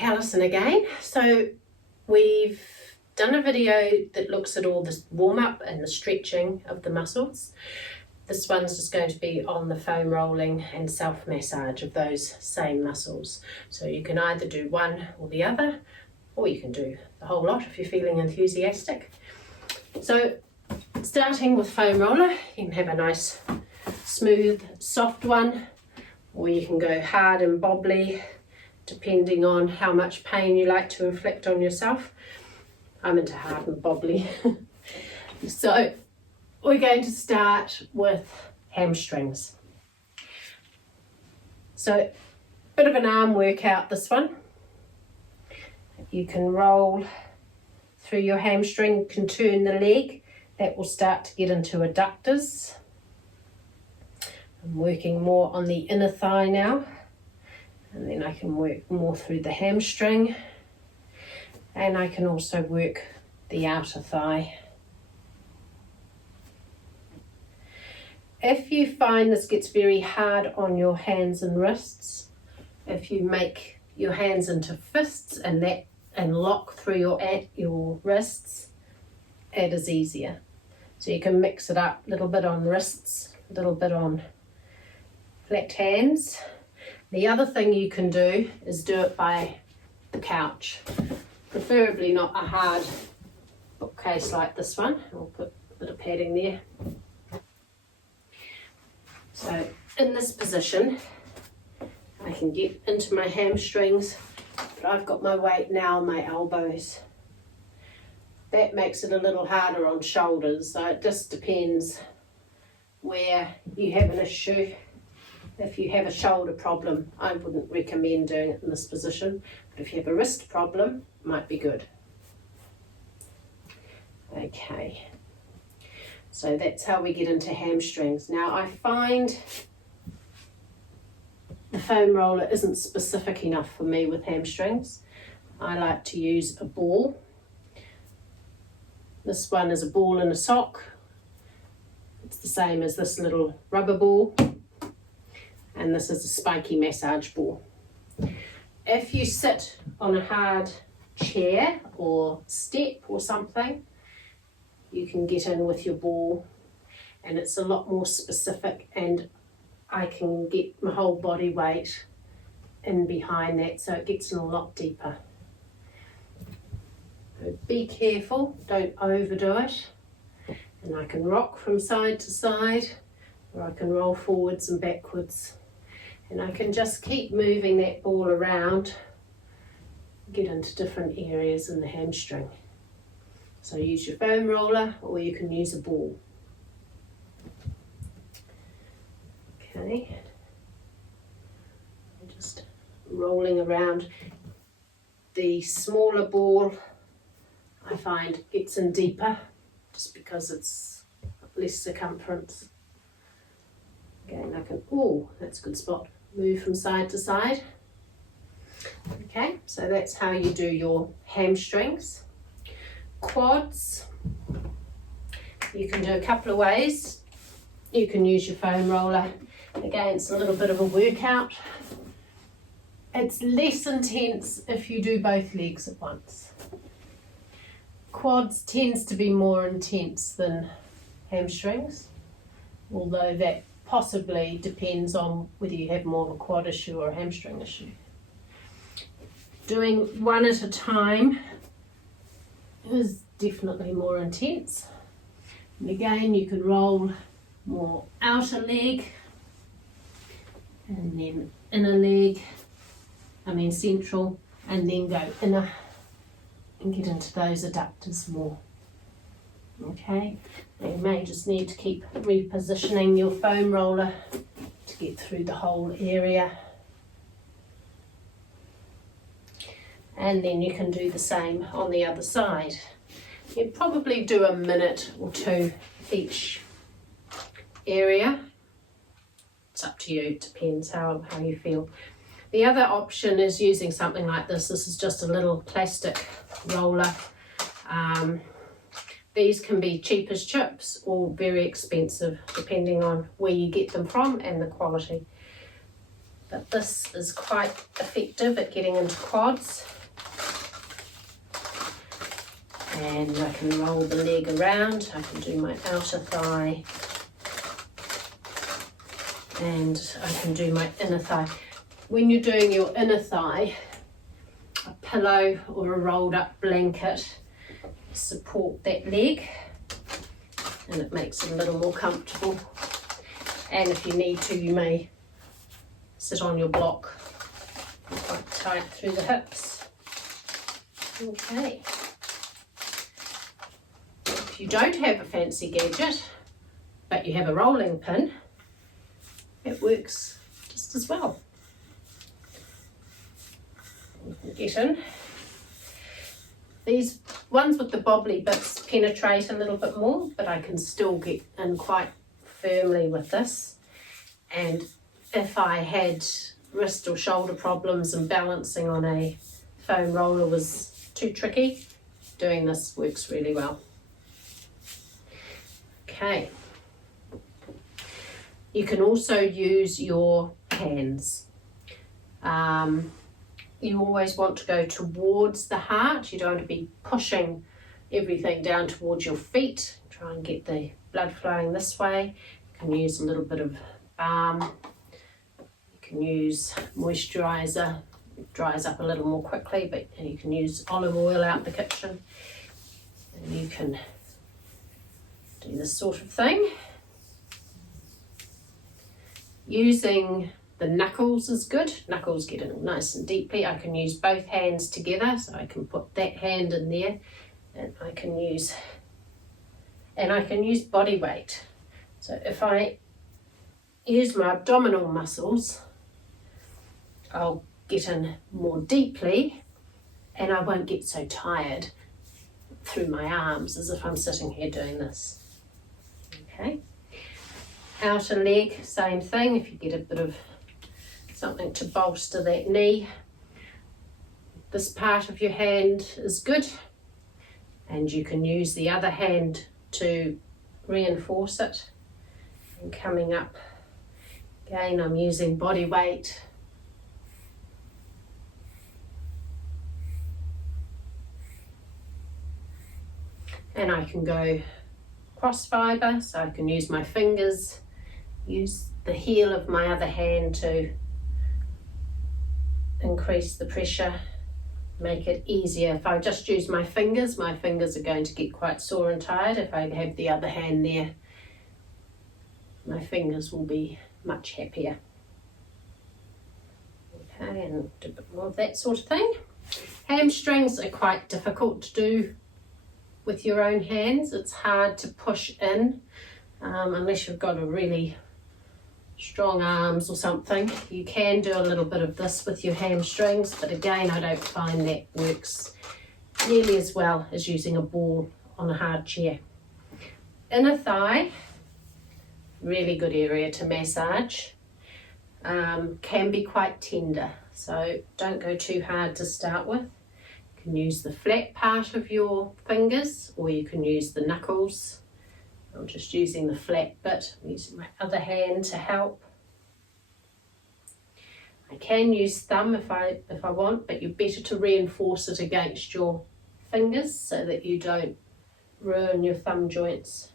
Alison again. So we've done a video that looks at all this warm-up and the stretching of the muscles. This one's just going to be on the foam rolling and self-massage of those same muscles. So you can either do one or the other, or you can do the whole lot if you're feeling enthusiastic. So starting with foam roller, you can have a nice smooth soft one, or you can go hard and bobbly depending on how much pain you like to inflict on yourself. I'm into hard and bobbly. So we're going to start with hamstrings. So bit of an arm workout, this one. You can roll through your hamstring, you can turn the leg. That will start to get into adductors. I'm working more on the inner thigh now. And then I can work more through the hamstring. And I can also work the outer thigh. If you find this gets very hard on your hands and wrists, if you make your hands into fists and lock through your wrists, it is easier. So you can mix it up, a little bit on wrists, a little bit on flat hands. The other thing you can do is do it by the couch, preferably not a hard bookcase like this one. I'll put a bit of padding there. So in this position, I can get into my hamstrings, but I've got my weight now on my elbows. That makes it a little harder on shoulders, so it just depends where you have an issue. If you have a shoulder problem, I wouldn't recommend doing it in this position, but if you have a wrist problem, it might be good. Okay, so that's how we get into hamstrings. Now I find the foam roller isn't specific enough for me with hamstrings. I like to use a ball. This one is a ball in a sock. It's the same as this little rubber ball. And this is a spiky massage ball. If you sit on a hard chair or step or something, you can get in with your ball, and it's a lot more specific, and I can get my whole body weight in behind that, so it gets in a lot deeper. So be careful, don't overdo it. And I can rock from side to side, or I can roll forwards and backwards. And I can just keep moving that ball around, get into different areas in the hamstring. So use your foam roller, or you can use a ball. Okay. I'm just rolling around. The smaller ball, I find, gets in deeper, just because it's less circumference. Again, I can, that's a good spot. Move from side to side. Okay, so that's how you do your hamstrings. Quads, you can do a couple of ways. You can use your foam roller. Again, it's a little bit of a workout. It's less intense if you do both legs at once. Quads tends to be more intense than hamstrings, although that possibly depends on whether you have more of a quad issue or a hamstring issue. Doing one at a time is definitely more intense. And again, you can roll more outer leg, and then inner leg, central, and then go inner and get into those adductors more. Okay, you may just need to keep repositioning your foam roller to get through the whole area. And then you can do the same on the other side. You'd probably do a minute or two each area. It's up to you, it depends how you feel. The other option is using something like this. This is just a little plastic roller. These can be cheap as chips or very expensive, depending on where you get them from and the quality. but this is quite effective at getting into quads. And I can roll the leg around. I can do my outer thigh, and I can do my inner thigh. When you're doing your inner thigh, a pillow or a rolled up blanket support that leg, and it makes it a little more comfortable. And if you need to, you may sit on your block quite tight through the hips. Okay. If you don't have a fancy gadget, but you have a rolling pin, it works just as well. You can get in. These ones with the bobbly bits penetrate a little bit more, but I can still get in quite firmly with this. And if I had wrist or shoulder problems and balancing on a foam roller was too tricky, doing this works really well. Okay. You can also use your hands. You always want to go towards the heart. You don't want to be pushing everything down towards your feet. Try and get the blood flowing this way. You can use a little bit of balm. You can use moisturiser. It dries up a little more quickly, but you can use olive oil out the kitchen. And you can do this sort of thing. Using the knuckles is good. Knuckles get in nice and deeply. I can use both hands together, so I can put that hand in there, and I can use body weight. So if I use my abdominal muscles, I'll get in more deeply, and I won't get so tired through my arms as if I'm sitting here doing this. Okay. Outer leg, same thing. If you get a bit of something to bolster that knee, this part of your hand is good, and you can use the other hand to reinforce it. And coming up, again, I'm using body weight. And I can go cross fibre, so I can use my fingers, use the heel of my other hand to increase the pressure, make it easier. If I just use my fingers are going to get quite sore and tired. If I have the other hand there, my fingers will be much happier. Okay, and do a bit more of that sort of thing. Hamstrings are quite difficult to do with your own hands. It's hard to push in unless you've got a really strong arms or something. You can do a little bit of this with your hamstrings, but again, I don't find that works nearly as well as using a ball on a hard chair. Inner thigh, really good area to massage. Can be quite tender, so don't go too hard to start with. You can use the flat part of your fingers, or you can use the knuckles. I'm just using the flat bit. I'm using my other hand to help. I can use thumb if I want, but you're better to reinforce it against your fingers so that you don't ruin your thumb joints.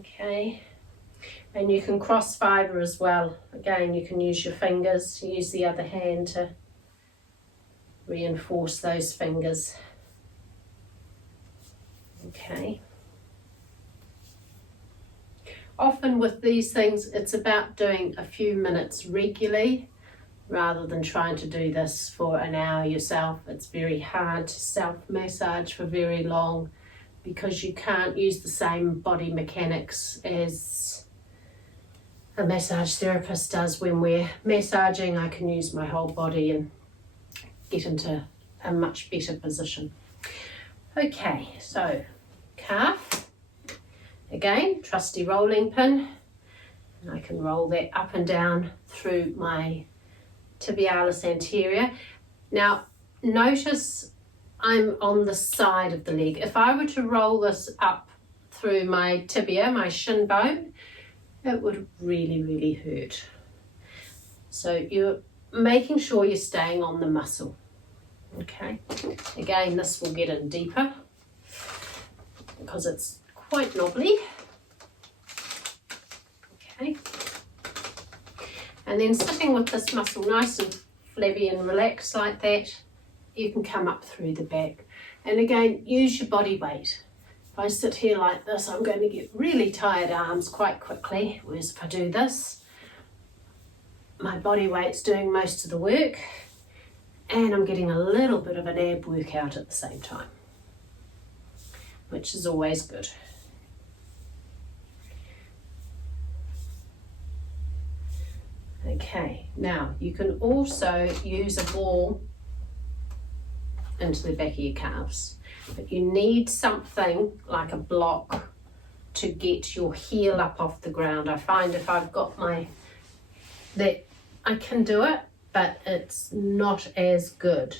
Okay, and you can cross fibre as well. Again, you can use your fingers, use the other hand to reinforce those fingers. Okay. Often with these things, it's about doing a few minutes regularly rather than trying to do this for an hour yourself. It's very hard to self-massage for very long because you can't use the same body mechanics as a massage therapist does. When we're massaging, I can use my whole body and get into a much better position. Okay, so calf. Again, trusty rolling pin, and I can roll that up and down through my tibialis anterior. Now, notice I'm on the side of the leg. If I were to roll this up through my tibia, my shin bone, it would really, really hurt. So you're making sure you're staying on the muscle. Okay, again, this will get in deeper because it's quite knobbly. Okay, and then sitting with this muscle nice and flabby and relaxed like that, you can come up through the back. And again, use your body weight. If I sit here like this, I'm going to get really tired arms quite quickly, whereas if I do this, my body weight's doing most of the work, and I'm getting a little bit of an ab workout at the same time, which is always good. Okay, now you can also use a ball into the back of your calves, but you need something like a block to get your heel up off the ground. I find if I've got that I can do it, but it's not as good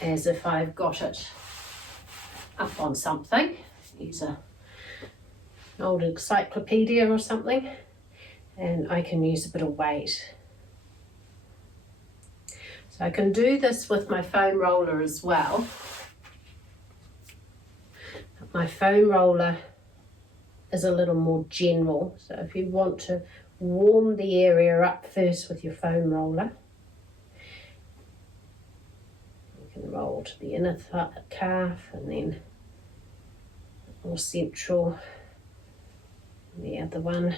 as if I've got it up on something. Use an old encyclopedia or something, and I can use a bit of weight. So I can do this with my foam roller as well. My foam roller is a little more general, so if you want to warm the area up first with your foam roller, you can roll to the inner calf and then more central, and the other one,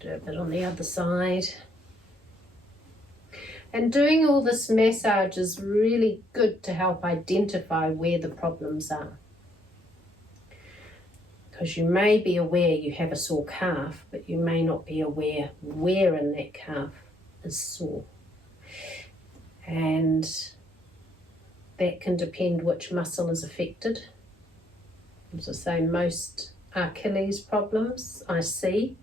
do a bit on the other side. And doing all this massage is really good to help identify where the problems are. Because you may be aware you have a sore calf, but you may not be aware where in that calf is sore. And that can depend which muscle is affected. As I say, most Achilles problems I see,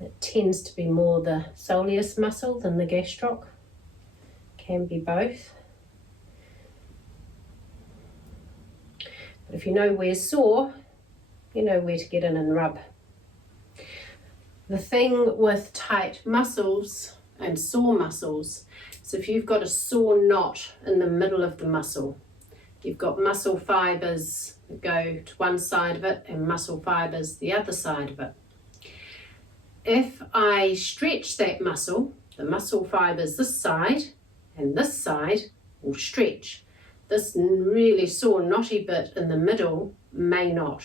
it tends to be more the soleus muscle than the gastroc. Can be both. But if you know where's sore, you know where to get in and rub. The thing with tight muscles and sore muscles is if you've got a sore knot in the middle of the muscle, you've got muscle fibres that go to one side of it and muscle fibres the other side of it. If I stretch that muscle, the muscle fibres this side and this side will stretch. This really sore knotty bit in the middle may not.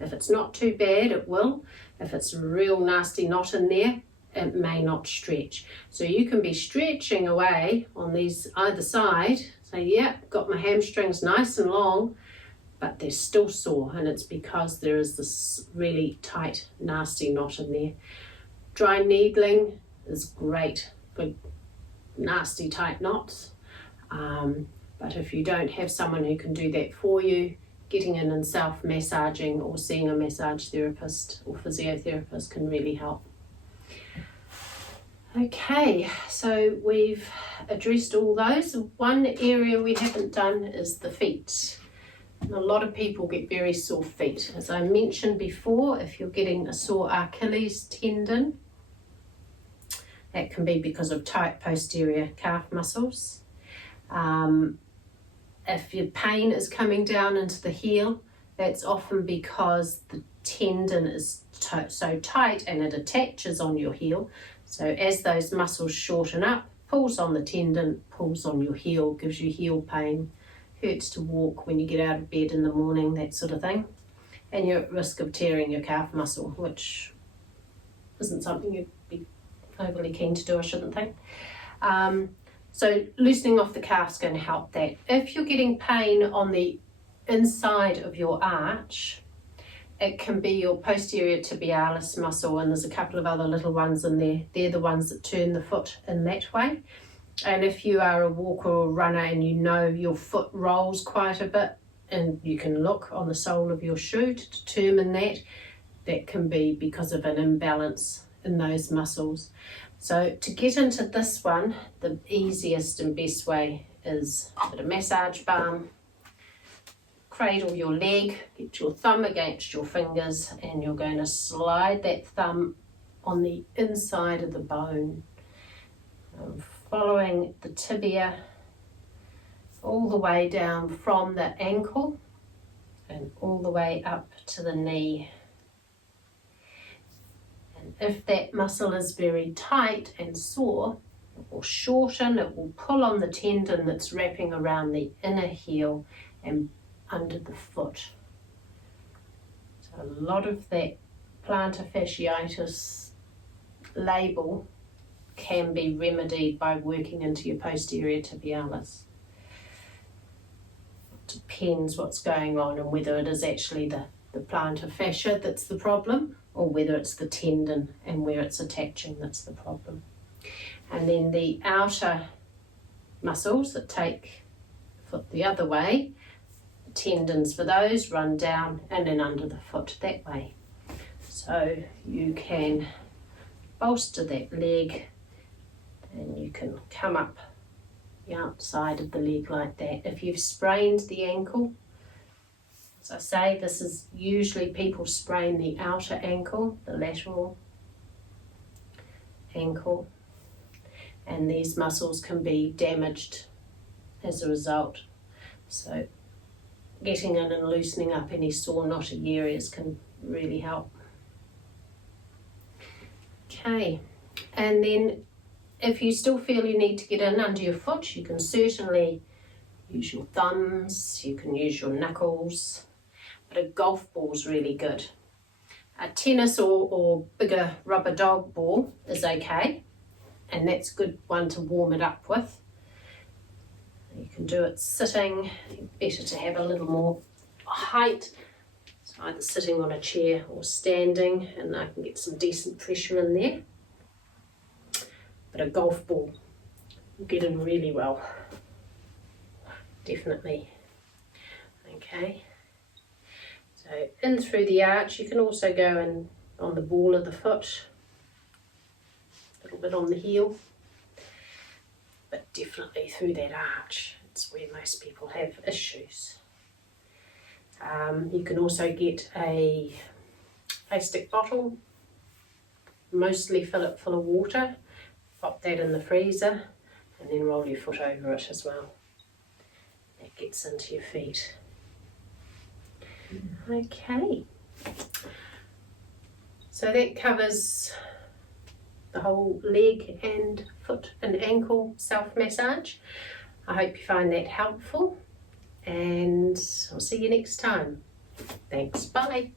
If it's not too bad, it will. If it's a real nasty knot in there, it may not stretch. So you can be stretching away on these either side, say, yeah, got my hamstrings nice and long, but they're still sore, and it's because there is this really tight, nasty knot in there. Dry needling is great for nasty tight knots, but if you don't have someone who can do that for you, getting in and self-massaging or seeing a massage therapist or physiotherapist can really help. Okay, so we've addressed all those. One area we haven't done is the feet. A lot of people get very sore feet. As I mentioned before, if you're getting a sore Achilles tendon, that can be because of tight posterior calf muscles. If your pain is coming down into the heel, that's often because the tendon is so tight and it attaches on your heel. So as those muscles shorten up, pulls on the tendon, pulls on your heel, gives you heel pain, hurts to walk when you get out of bed in the morning, that sort of thing. And you're at risk of tearing your calf muscle, which isn't something you'd be overly keen to do, I shouldn't think. So loosening off the calf is going to help that. If you're getting pain on the inside of your arch, it can be your posterior tibialis muscle, and there's a couple of other little ones in there. They're the ones that turn the foot in that way. And if you are a walker or runner and you know your foot rolls quite a bit, and you can look on the sole of your shoe to determine that, that can be because of an imbalance in those muscles. So to get into this one, the easiest and best way is a bit of massage balm. Cradle your leg, get your thumb against your fingers, and you're going to slide that thumb on the inside of the bone. I'm following the tibia all the way down from the ankle and all the way up to the knee. And if that muscle is very tight and sore, it will shorten, it will pull on the tendon that's wrapping around the inner heel and under the foot. So a lot of that plantar fasciitis label can be remedied by working into your posterior tibialis. It depends what's going on and whether it is actually the plantar fascia that's the problem or whether it's the tendon and where it's attaching that's the problem. And then the outer muscles that take the foot the other way, the tendons for those run down and then under the foot that way. So you can bolster that leg and you can come up the outside of the leg like that. If you've sprained the ankle, as I say, this is usually people sprain the outer ankle, the lateral ankle, and these muscles can be damaged as a result. So getting in and loosening up any sore knotty areas can really help. Okay, and then if you still feel you need to get in under your foot, you can certainly use your thumbs, you can use your knuckles, but a golf ball's really good. A tennis or bigger rubber dog ball is okay, and that's a good one to warm it up with. You can do it sitting, better to have a little more height, so either sitting on a chair or standing, and I can get some decent pressure in there. But a golf ball will get in really well, definitely. Okay, so in through the arch. You can also go in on the ball of the foot, a little bit on the heel, but definitely through that arch. It's where most people have issues. You can also get a plastic bottle, mostly fill it full of water, pop that in the freezer, and then roll your foot over it as well. That gets into your feet. Okay, so that covers the whole leg and foot and ankle self-massage. I hope you find that helpful, and I'll see you next time. Thanks, bye.